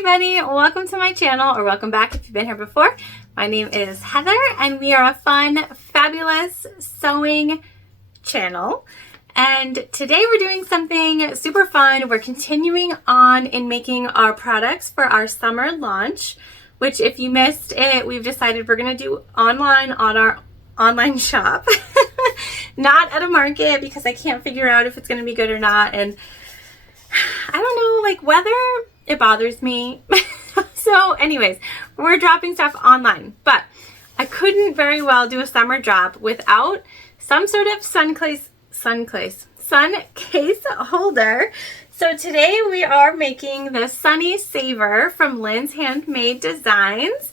everybody, welcome to my channel, or welcome back if you've been here before. My name is Heather and we are a fun, fabulous sewing channel. And today we're doing something super fun. We're continuing on in making our products for our summer launch, which if you missed it, we've decided we're going to do online on our online shop. Not at a market because I can't figure out if it's going to be good or not. And I don't know, like weather, it bothers me. So anyways, we're dropping stuff online, but I couldn't very well do a summer drop without some sort of sun case holder. So today we are making the Sunny Saver from Linds Handmade Designs.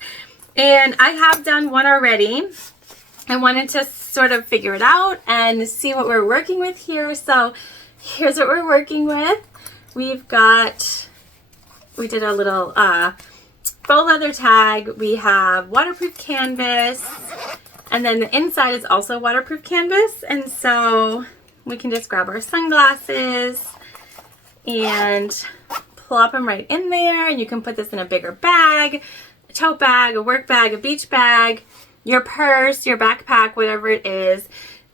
And I have done one already. I wanted to sort of figure it out and see what we're working with here. So here's what we're working with. We did a little faux leather tag. We have waterproof canvas, and then the inside is also waterproof canvas. And so we can just grab our sunglasses and plop them right in there. And you can put this in a bigger bag, a tote bag, a work bag, a beach bag, your purse, your backpack, whatever it is.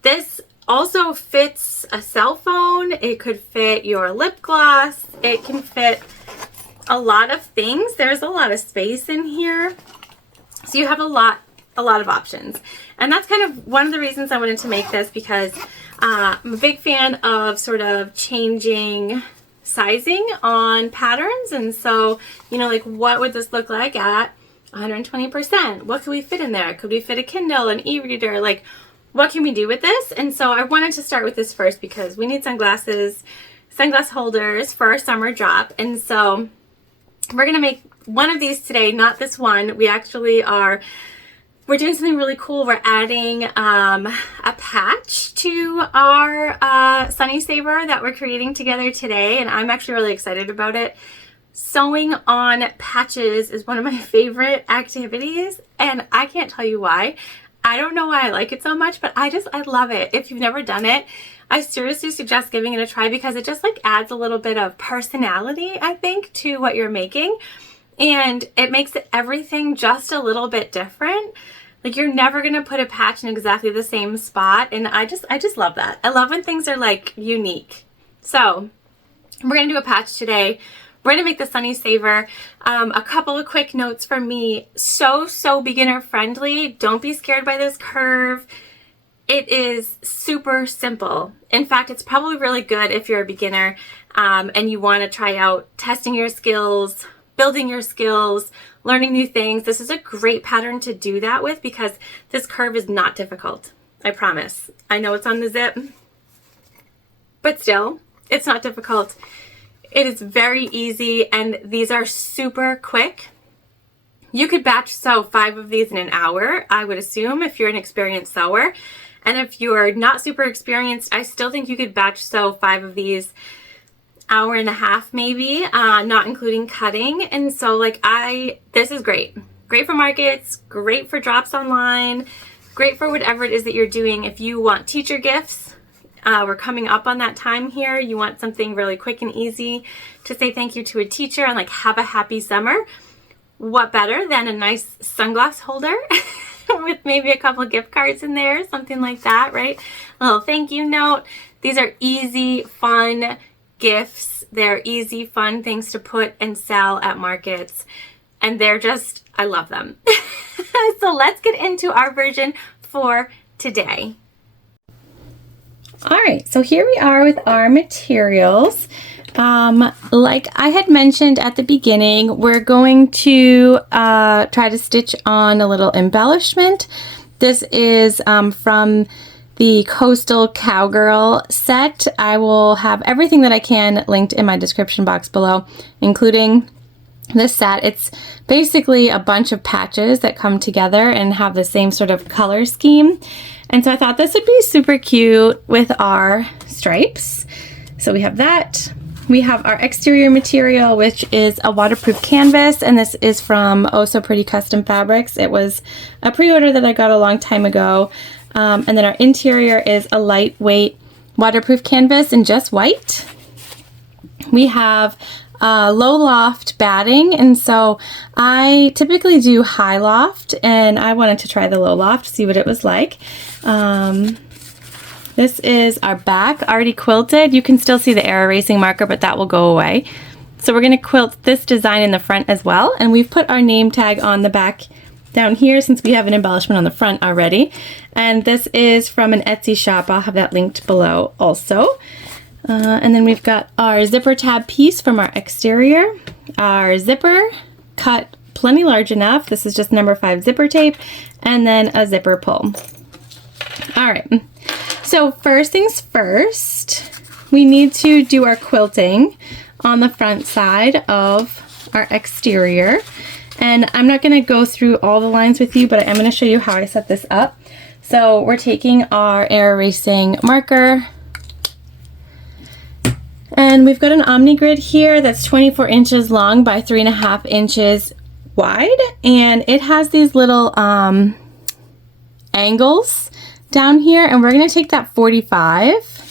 This also fits a cell phone. It could fit your lip gloss. It can fit a lot of things. There's a lot of space in here. So you have a lot of options. And that's kind of one of the reasons I wanted to make this, because I'm a big fan of sort of changing sizing on patterns. And so, you know, like what would this look like at 120%? What could we fit in there? Could we fit a Kindle, an e-reader? Like, what can we do with this? And so I wanted to start with this first because we need sunglass holders for our summer drop. And so we're going to make one of these today, not this one. We're doing something really cool. We're adding a patch to our Sunny Saver that we're creating together today. And I'm actually really excited about it. Sewing on patches is one of my favorite activities, and I can't tell you why. I don't know why I like it so much, but I love it. If you've never done it, I seriously suggest giving it a try because it just like adds a little bit of personality, I think, to what you're making. And it makes everything just a little bit different. Like you're never going to put a patch in exactly the same spot. And I just love that. I love when things are like unique. So we're going to do a patch today. We're going to make the Sunny Saver. A couple of quick notes from me. So beginner friendly. Don't be scared by this curve. It is super simple. In fact, it's probably really good if you're a beginner and you want to try out testing your skills, building your skills, learning new things. This is a great pattern to do that with because this curve is not difficult. I promise. I know it's on the zip, but still, it's not difficult. It is very easy, and these are super quick. You could batch sew 5 of these in an hour, I would assume, if you're an experienced sewer. And if you're not super experienced, I still think you could batch sew 5 of these hour and a half maybe, not including cutting. And so this is great. Great for markets, great for drops online, great for whatever it is that you're doing. If you want teacher gifts, we're coming up on that time here. You want something really quick and easy to say thank you to a teacher and like have a happy summer. What better than a nice sunglass holder with maybe a couple gift cards in there, something like that, right? A little thank you note. These are easy, fun gifts. They're easy, fun things to put and sell at markets. And I love them. So let's get into our version for today. All right, so here we are with our materials. Like I had mentioned at the beginning, we're going to try to stitch on a little embellishment. This is from the Coastal Cowgirl set. I will have everything that I can linked in my description box below, including this set. It's basically a bunch of patches that come together and have the same sort of color scheme. And so I thought this would be super cute with our stripes. So we have that. We have our exterior material, which is a waterproof canvas, and this is from Oh So Pretty Custom Fabrics. It was a pre-order that I got a long time ago. And then our interior is a lightweight waterproof canvas in just white. We have low loft batting, and so I typically do high loft, and I wanted to try the low loft, see what it was like. This is our back, already quilted. You can still see the air erasing marker, but that will go away. So we're going to quilt this design in the front as well, and we've put our name tag on the back down here since we have an embellishment on the front already. And this is from an Etsy shop. I'll have that linked below also. And then we've got our zipper tab piece from our exterior, our zipper cut plenty large enough. This is just number 5 zipper tape, and then a zipper pull. All right. So first things first, we need to do our quilting on the front side of our exterior. And I'm not going to go through all the lines with you, but I am going to show you how I set this up. So we're taking our air erasing marker, and we've got an omni grid here that's 24 inches long by 3.5 inches wide, and it has these little angles down here, and we're going to take that 45.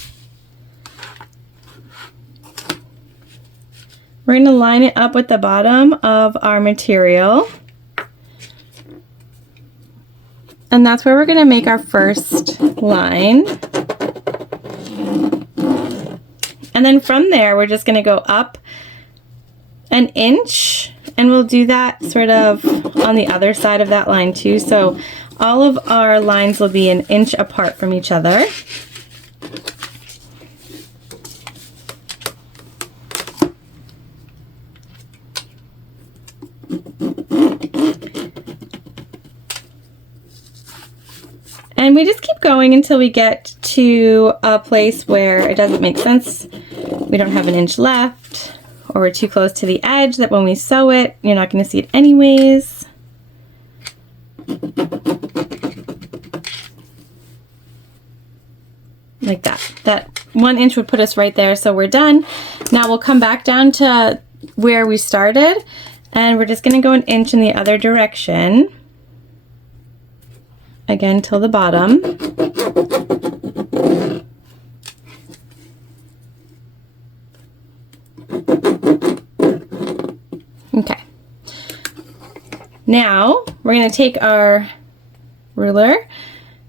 We're going to line it up with the bottom of our material, and that's where we're going to make our first line. And then from there, we're just going to go up an inch, and we'll do that sort of on the other side of that line too. So all of our lines will be an inch apart from each other. And we just keep going until we get to a place where it doesn't make sense. We don't have an inch left, or we're too close to the edge that when we sew it, you're not going to see it anyways. Like that. That 1 inch would put us right there, so we're done. Now we'll come back down to where we started, and we're just going to go an inch in the other direction. Again till the bottom. Okay. Now we're going to take our ruler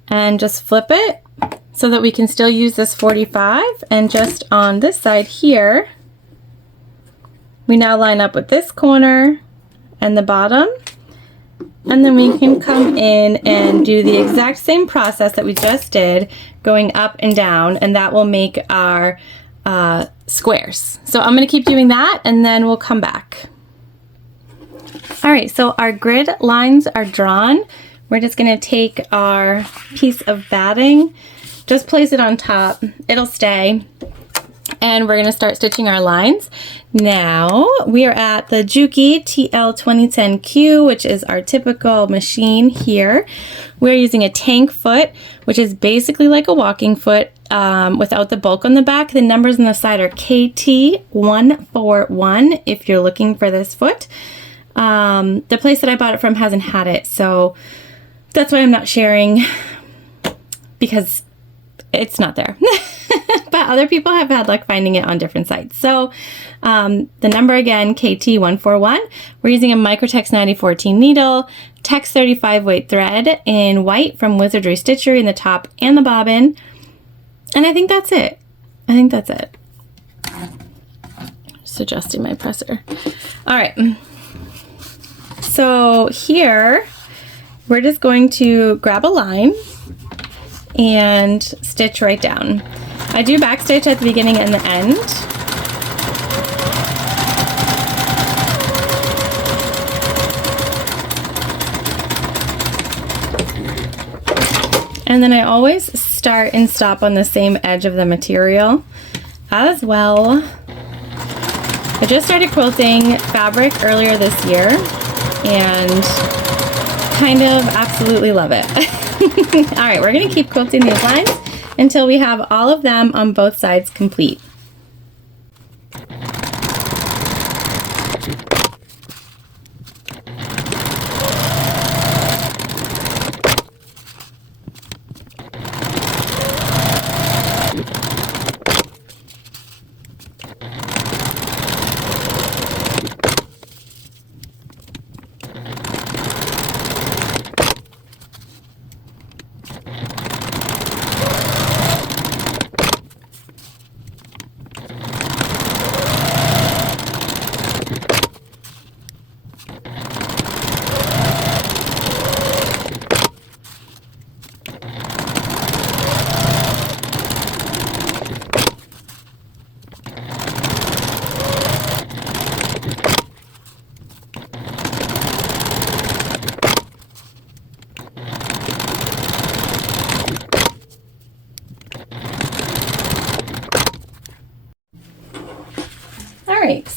and just flip it so that we can still use this 45, and just on this side here we now line up with this corner and the bottom. And then we can come in and do the exact same process that we just did, going up and down, and that will make our squares. So I'm going to keep doing that, and then we'll come back. All right, so our grid lines are drawn. We're just going to take our piece of batting, just place it on top. It'll stay. And we're going to start stitching our lines. Now we are at the Juki TL2010Q, which is our typical machine here. We're using a tank foot, which is basically like a walking foot without the bulk on the back. The numbers on the side are KT141 if you're looking for this foot. The place that I bought it from hasn't had it, so that's why I'm not sharing, because it's not there. But other people have had luck finding it on different sites. So the number again, KT141. We're using a Microtex 9014 needle, Tex 35 weight thread in white from Wizardry Stitchery in the top and the bobbin. And I think that's it. I think that's it. Just adjusting my presser. All right. So here, we're just going to grab a line and stitch right down. I do back stitch at the beginning and the end. And then I always start and stop on the same edge of the material as well. I just started quilting fabric earlier this year and kind of absolutely love it. All right, we're going to keep quilting these lines until we have all of them on both sides complete.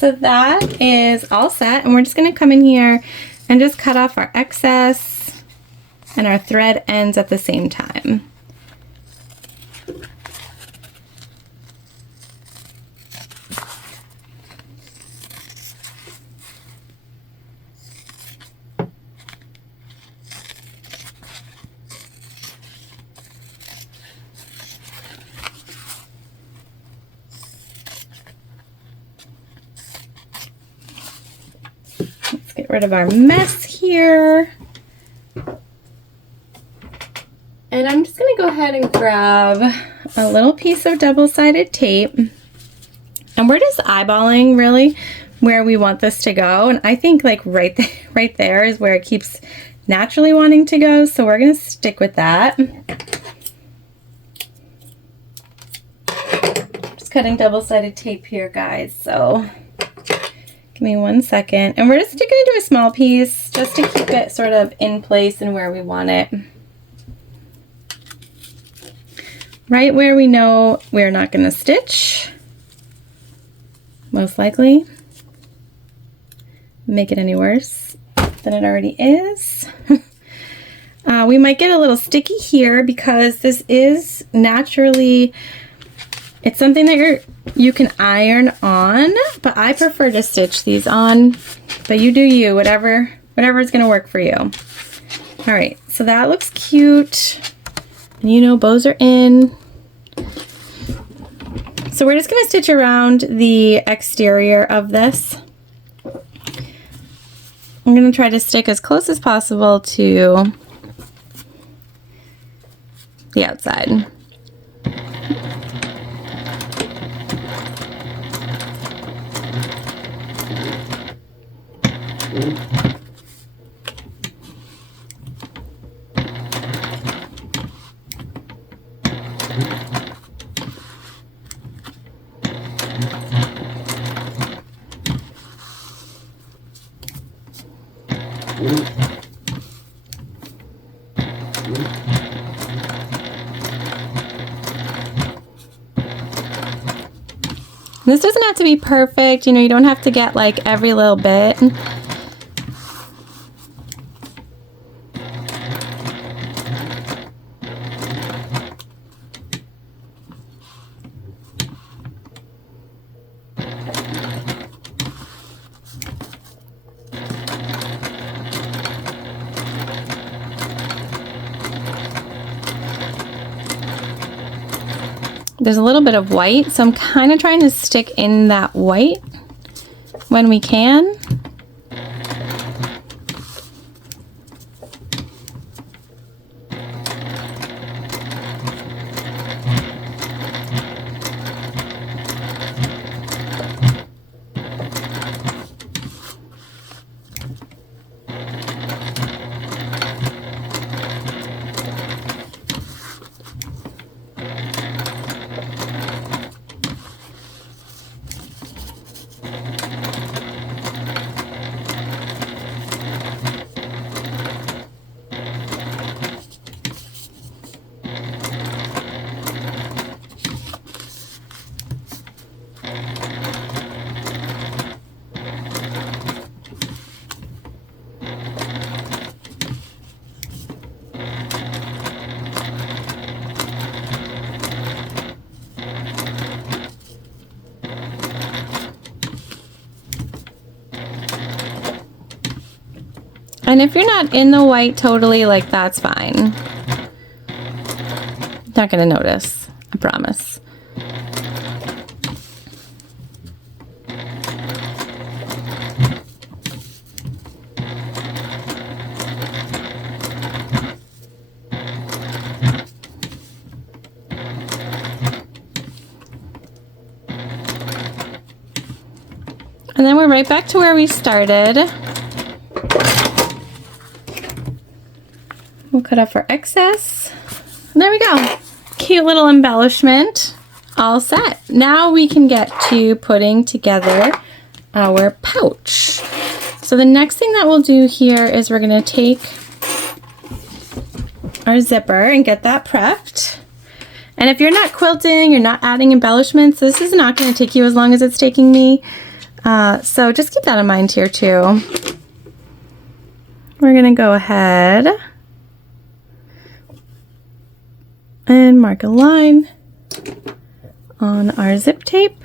so that is all set, and we're just going to come in here and just cut off our excess and our thread ends at the same time. Get rid of our mess here. And I'm just going to go ahead and grab a little piece of double-sided tape. And we're just eyeballing really where we want this to go. And I think like right there is where it keeps naturally wanting to go. So we're going to stick with that. Just cutting double-sided tape here, guys. So give me 1 second. And we're just sticking it to a small piece just to keep it sort of in place and where we want it. Right where we know we're not going to stitch, most likely. Make it any worse than it already is. We might get a little sticky here because this is naturally, it's something that you can iron on, but I prefer to stitch these on, but you do you, whatever is going to work for you. All right, so that looks cute. And you know, bows are in. So we're just going to stitch around the exterior of this. I'm going to try to stick as close as possible to the outside. This doesn't have to be perfect, you know, you don't have to get like every little bit. There's a little bit of white, so I'm kind of trying to stick in that white when we can. And if you're not in the white totally, like, that's fine. Not gonna notice, I promise. And then we're right back to where we started. We'll cut off our excess. And there we go. Cute little embellishment. All set. Now we can get to putting together our pouch. So the next thing that we'll do here is we're going to take our zipper and get that prepped. And if you're not quilting, you're not adding embellishments, this is not going to take you as long as it's taking me. So just keep that in mind here too. We're gonna go ahead and mark a line on our zip tape.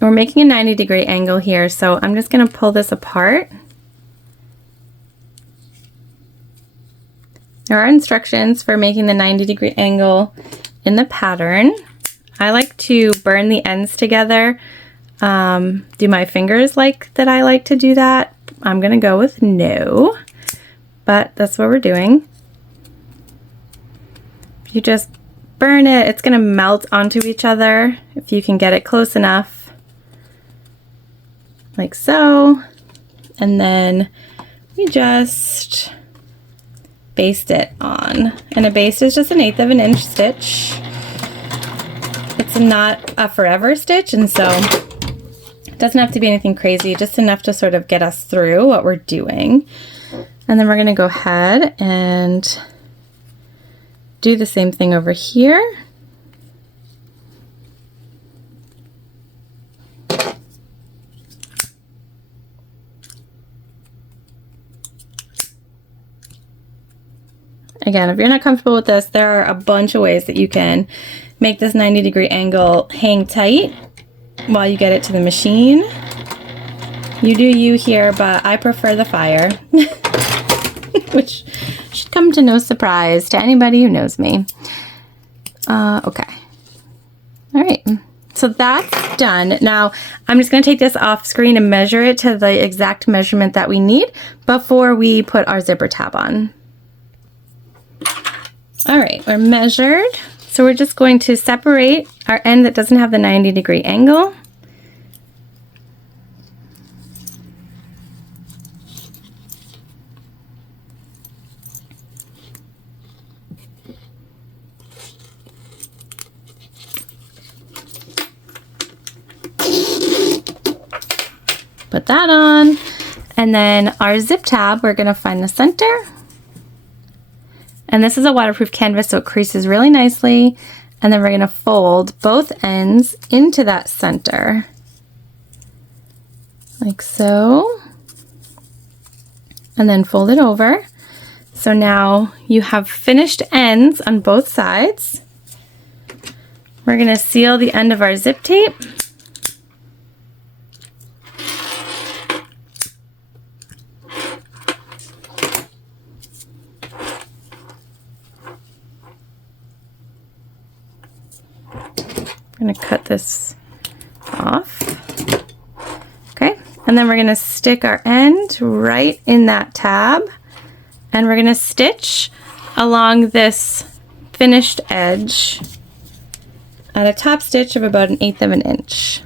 We're making a 90-degree angle here, so I'm just going to pull this apart. There are instructions for making the 90-degree angle in the pattern. I like to burn the ends together. Do my fingers like that I like to do that? I'm going to go with no, but that's what we're doing. If you just burn it, it's going to melt onto each other if you can get it close enough. Like so, and then we just baste it on. And a baste is just 1/8 of an inch stitch. It's not a forever stitch, and so it doesn't have to be anything crazy, just enough to sort of get us through what we're doing. And then we're going to go ahead and do the same thing over here. Again, if you're not comfortable with this, there are a bunch of ways that you can make this 90-degree angle hang tight while you get it to the machine. You do you here, but I prefer the fire, which should come to no surprise to anybody who knows me. Okay. All right. So that's done. Now, I'm just going to take this off screen and measure it to the exact measurement that we need before we put our zipper tab on. All right, we're measured. So we're just going to separate our end that doesn't have the 90-degree angle. Put that on. And then our zip tab, we're going to find the center. And this is a waterproof canvas, so it creases really nicely. And then we're going to fold both ends into that center, like so. And then fold it over. So now you have finished ends on both sides. We're going to seal the end of our zip tape. I'm going to cut this off. Okay, and then we're going to stick our end right in that tab, and we're going to stitch along this finished edge at a top stitch of about 1/8 of an inch.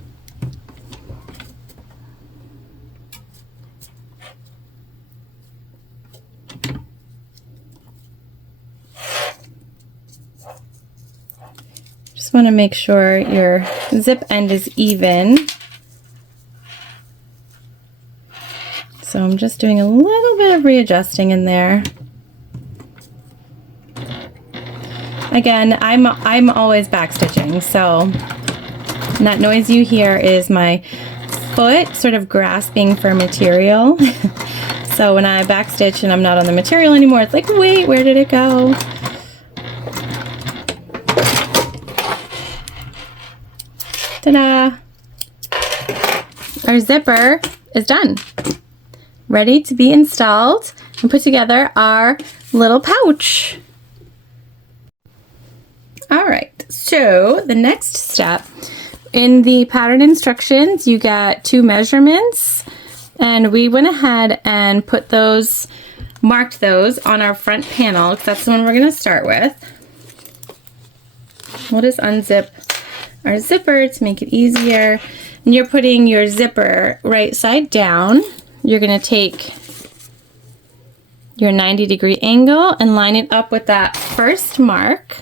Just want to make sure your zip end is even. So I'm just doing a little bit of readjusting in there. Again, I'm always backstitching, so that noise you hear is my foot sort of grasping for material. So when I backstitch and I'm not on the material anymore, it's like, wait, where did it go? Ta-da! Our zipper is done. Ready to be installed and put together our little pouch. All right, so the next step, in the pattern instructions, you got 2 measurements, and we went ahead and put those, marked those on our front panel, because that's the one we're gonna start with. We'll just unzip our zipper to make it easier. And you're putting your zipper right side down. You're gonna take your 90-degree angle and line it up with that first mark.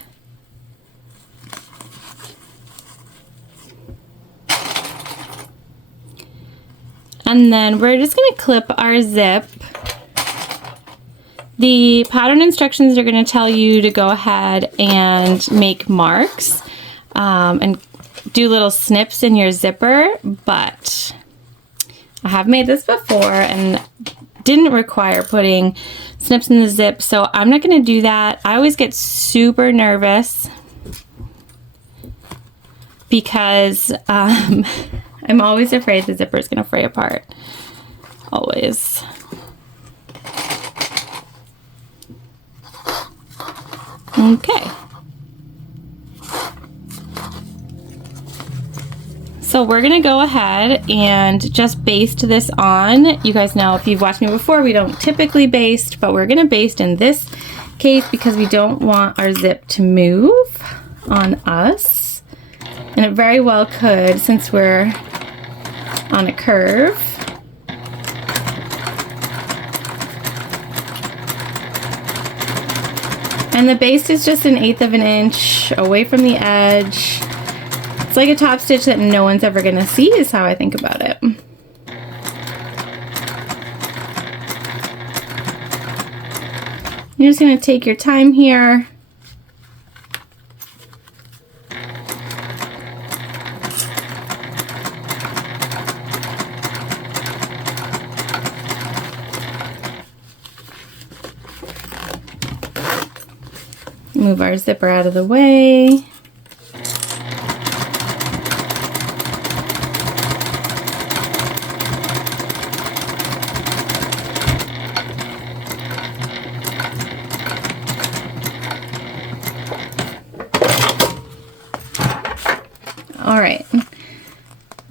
And then we're just gonna clip our zip The pattern instructions are going to tell you to go ahead and make marks and do little snips in your zipper, but I have made this before and didn't require putting snips in the zip, so I'm not going to do that. I always get super nervous because I'm always afraid the zipper is going to fray apart. Always. Okay. So we're gonna go ahead and just baste this on. You guys know, if you've watched me before, we don't typically baste, but we're gonna baste in this case because we don't want our zip to move on us. And it very well could, since we're on a curve. And the baste is just 1/8 of an inch away from the edge. It's like a top stitch that no one's ever gonna see, is how I think about it. You're just gonna take your time here. Move our zipper out of the way. All right,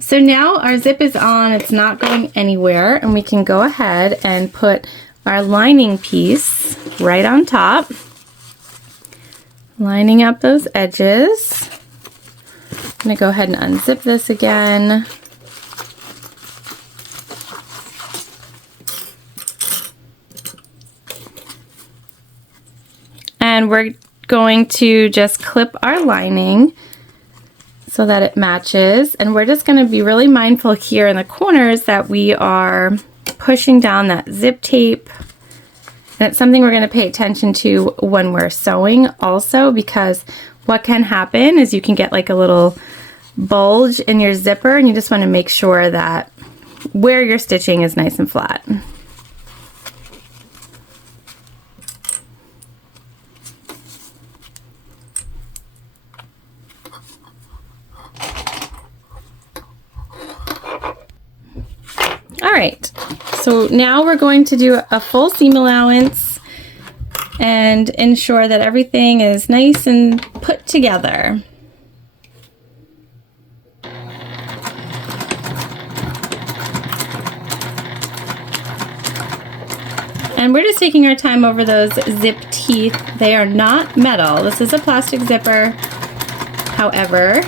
so now our zip is on, it's not going anywhere, and we can go ahead and put our lining piece right on top, lining up those edges. I'm gonna go ahead and unzip this again. And we're going to just clip our lining so that it matches, and we're just going to be really mindful here in the corners that we are pushing down that zip tape. And it's something we're going to pay attention to when we're sewing also, because what can happen is you can get like a little bulge in your zipper, and you just want to make sure that where you're stitching is nice and flat. Alright, so now we're going to do a full seam allowance and ensure that everything is nice and put together. And we're just taking our time over those zip teeth. They are not metal. This is a plastic zipper. However,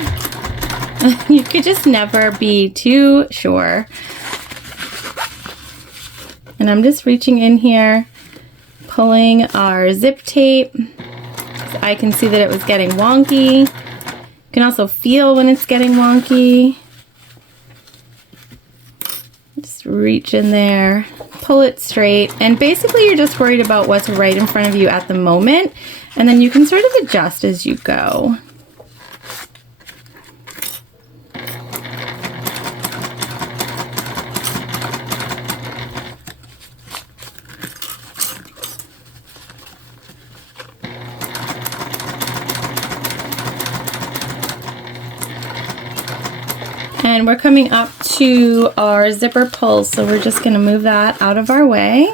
you could just never be too sure. And I'm just reaching in here, pulling our zip tape. So I can see that it was getting wonky. You can also feel when it's getting wonky. Just reach in there, pull it straight, and basically you're just worried about what's right in front of you at the moment, and then you can sort of adjust as you go. And we're coming up to our zipper pull, so we're just going to move that out of our way.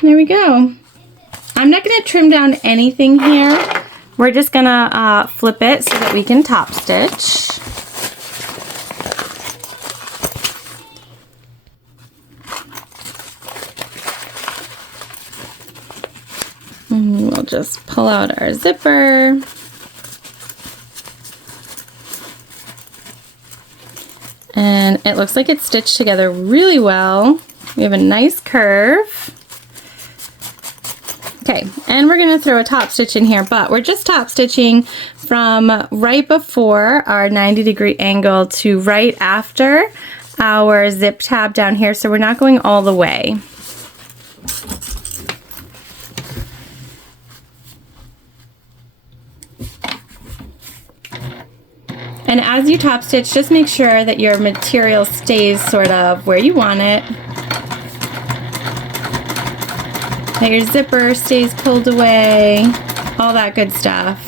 There we go. I'm not going to trim down anything here. We're just going to flip it so that we can top stitch. And we'll just pull out our zipper. And it looks like it's stitched together really well. We have a nice curve. Okay, and we're gonna throw a top stitch in here, but we're just top stitching from right before our 90-degree angle to right after our zip tab down here, so we're not going all the way. And as you top stitch, just make sure that your material stays sort of where you want it. That your zipper stays pulled away, all that good stuff.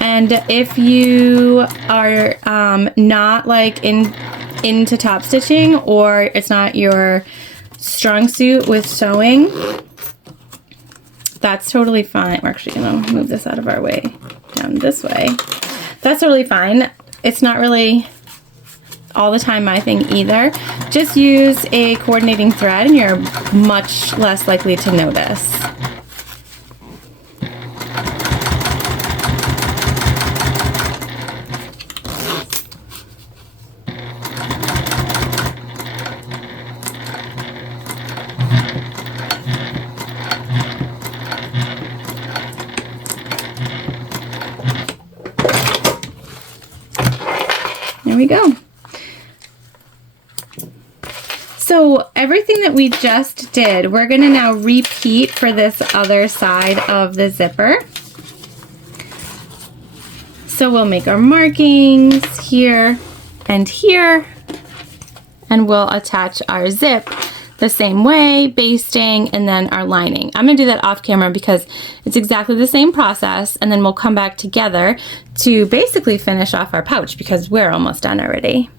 And if you are not like into top stitching, or it's not your strong suit with sewing, that's totally fine. We're actually gonna move this out of our way, down this way. That's totally fine. It's not really all the time my thing either. Just use a coordinating thread and you're much less likely to notice. There we go. So everything that we just did, we're going to now repeat for this other side of the zipper. So we'll make our markings here and here, and we'll attach our zip the same way, basting, and then our lining. I'm going to do that off camera because it's exactly the same process, and then we'll come back together to basically finish off our pouch because we're almost done already.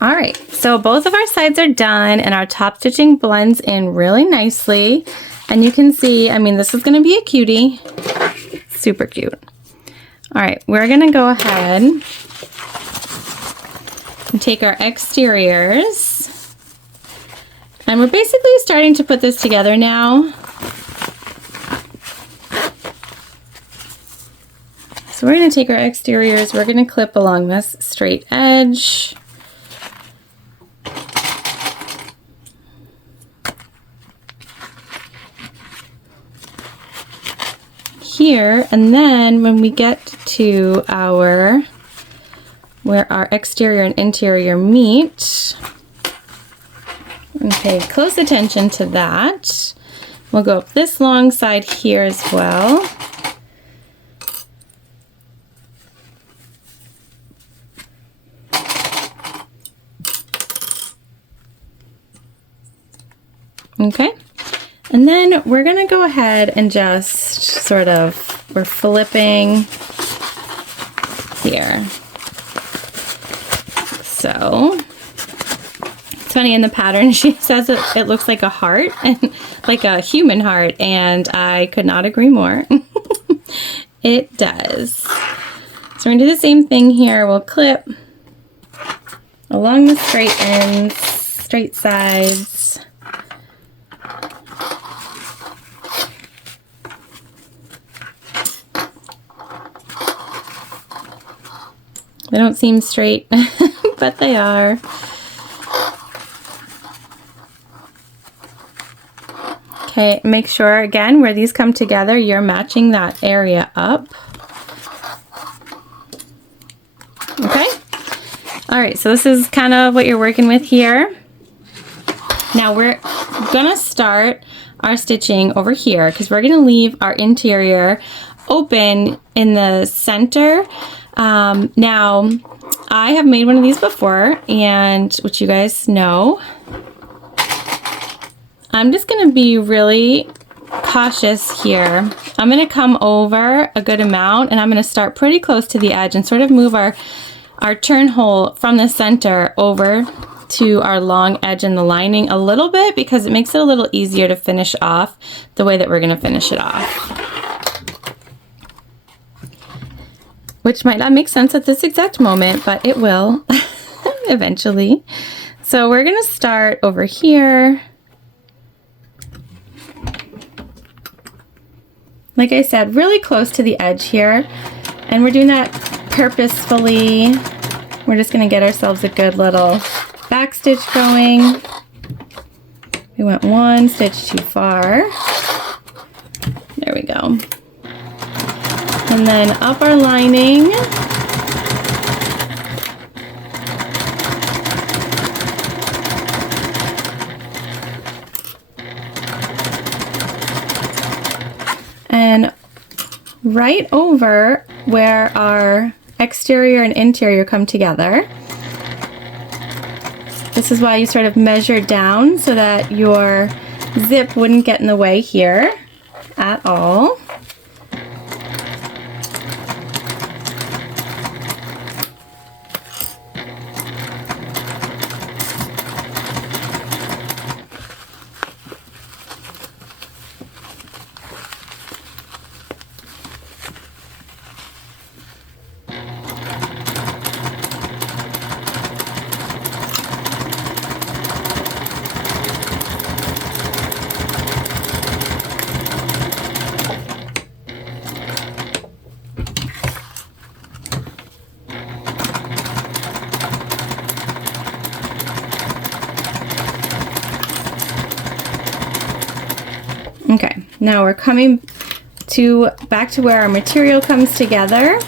All right, so both of our sides are done and our top stitching blends in really nicely. And you can see, I mean, this is gonna be a cutie, super cute. All right, we're gonna go ahead and take our exteriors. And we're basically starting to put this together now. So we're gonna take our exteriors, we're gonna clip along this straight edge. Here, and then when we get to our where our exterior and interior meet, we're going to pay close attention to that. We'll go up this long side here as well. Okay. And then we're gonna go ahead and just sort of, we're flipping here. So, it's funny in the pattern, she says it looks like a heart, and like a human heart, and I could not agree more. It does. So we're gonna do the same thing here. We'll clip along the straight ends, straight sides. They don't seem straight, but they are. Okay, make sure again where these come together, you're matching that area up. Okay. All right, so this is kind of what you're working with here. Now we're gonna start our stitching over here because we're gonna leave our interior open in the center. Now I have made one of these before, and which you guys know, I'm just going to be really cautious here. I'm going to come over a good amount, and I'm going to start pretty close to the edge and sort of move our turn hole from the center over to our long edge in the lining a little bit because it makes it a little easier to finish off the way that we're going to finish it off. Which might not make sense at this exact moment, but it will eventually. So we're going to start over here. Like I said, really close to the edge here. And we're doing that purposefully. We're just going to get ourselves a good little back stitch going. We We went one stitch too far. There we go. And then up our lining. And right over where our exterior and interior come together. This is why you sort of measure down so that your zip wouldn't get in the way here at all. Okay, now we're coming back to where our material comes together.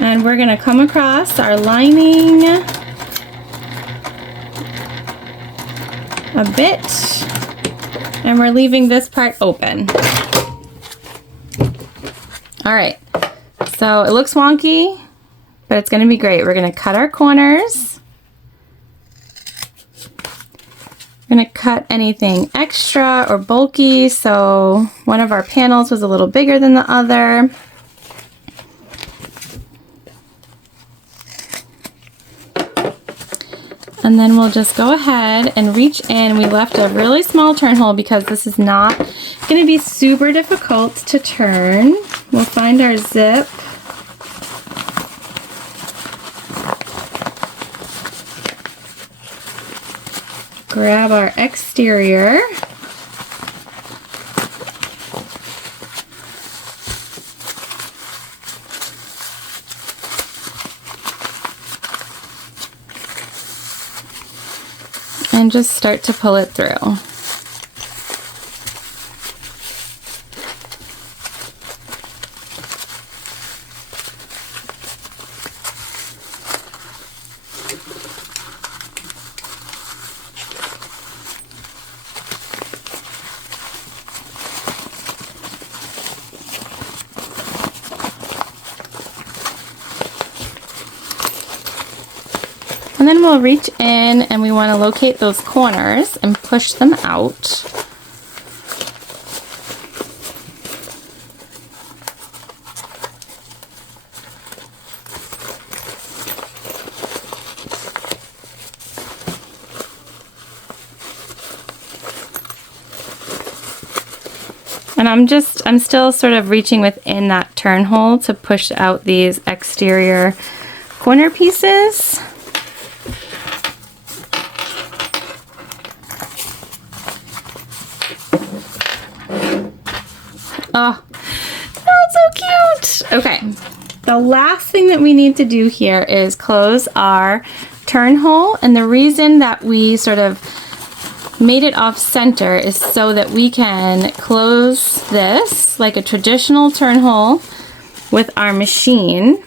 And we're going to come across our lining a bit, and we're leaving this part open. All right, so it looks wonky, but it's going to be great. We're going to cut our corners. We're going to cut anything extra or bulky. So one of our panels was a little bigger than the other. And then we'll just go ahead and reach in. We left a really small turn hole because this is not going to be super difficult to turn. We'll find our zip. Grab our exterior. And just start to pull it through. And then we'll reach in and we want to locate those corners and push them out. And I'm still sort of reaching within that turn hole to push out these exterior corner pieces. Oh, that's so cute. Okay, the last thing that we need to do here is close our turn hole. And the reason that we sort of made it off center is so that we can close this like a traditional turn hole with our machine.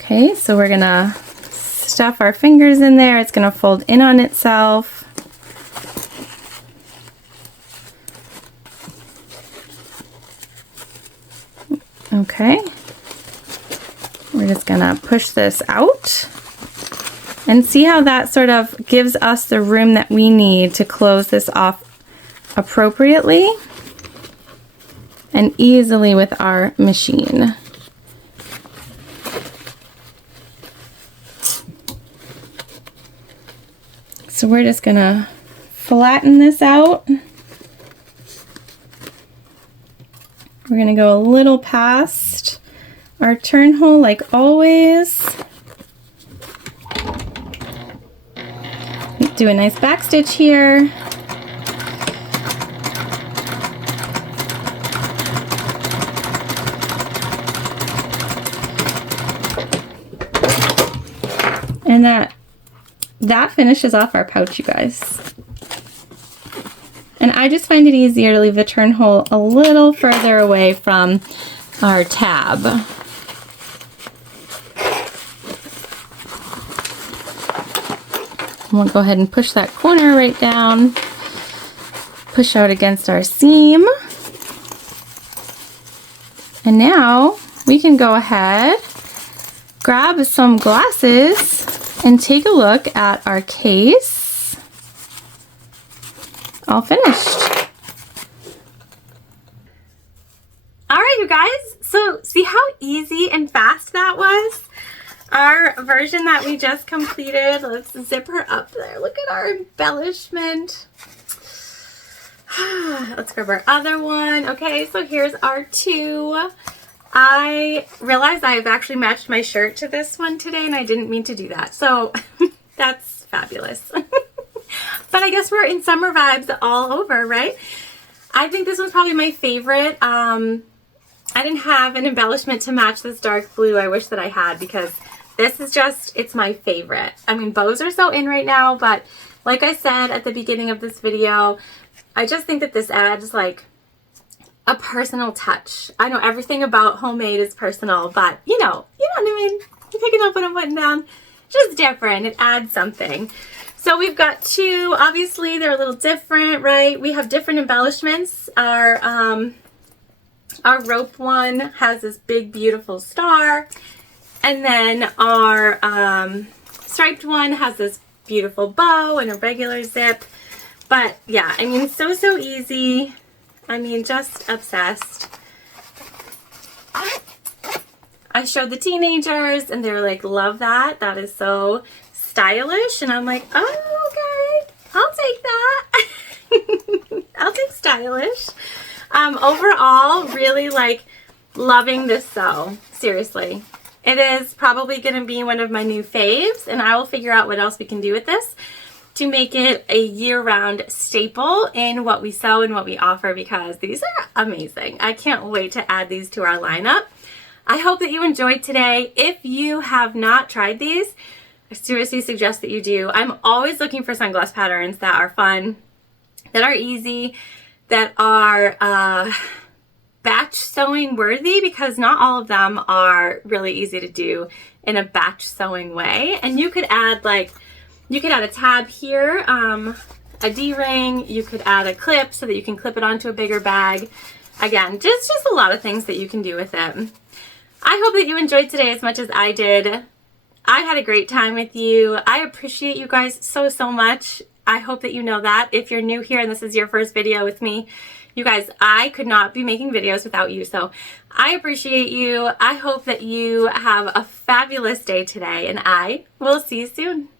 Okay, so we're gonna stuff our fingers in there. It's gonna fold in on itself. Okay, we're just gonna push this out and see how that sort of gives us the room that we need to close this off appropriately and easily with our machine. So we're just gonna flatten this out. We're going to go a little past our turn hole like always. Do a nice back stitch here. And that finishes off our pouch, you guys. And I just find it easier to leave the turn hole a little further away from our tab. We'll go ahead and push that corner right down, push out against our seam. And now we can go ahead, grab some glasses, and take a look at our case. All finished. All right, you guys, so see how easy and fast that was? Our version that we just completed. Let's zip her up there. Look at our embellishment. Let's grab our other one. Okay, so here's our two. I realized I've actually matched my shirt to this one today, and I didn't mean to do that. So that's fabulous. But I guess we're in summer vibes all over, right? I think this one's probably my favorite. I didn't have an embellishment to match this dark blue. I wish that I had, because this is just, it's my favorite. I mean, bows are so in right now, but like I said at the beginning of this video, I just think that this adds like a personal touch. I know everything about homemade is personal, but you know what I mean? You're picking up what I'm putting down. Just different. It adds something. So we've got two. Obviously, they're a little different, right? We have different embellishments. Our rope one has this big, beautiful star. And then our striped one has this beautiful bow and a regular zip. But yeah, I mean, so easy. I mean, just obsessed. I showed the teenagers and they were like, love that. That is so stylish. And I'm like, oh, okay, I'll take that. I'll take stylish. Overall, really like loving this sew. Seriously. It is probably going to be one of my new faves, and I will figure out what else we can do with this to make it a year-round staple in what we sew and what we offer, because these are amazing. I can't wait to add these to our lineup. I hope that you enjoyed today. If you have not tried these, I seriously suggest that you do. I'm always looking for sunglass patterns that are fun, that are easy, that are batch sewing worthy, because not all of them are really easy to do in a batch sewing way. And you could add a tab here, a D-ring, you could add a clip so that you can clip it onto a bigger bag. Again, just a lot of things that you can do with it. I hope that you enjoyed today as much as I did. I had a great time with you. I appreciate you guys so much. I hope that you know that. If you're new here and this is your first video with me, you guys, I could not be making videos without you, so I appreciate you. I hope that you have a fabulous day today, and I will see you soon.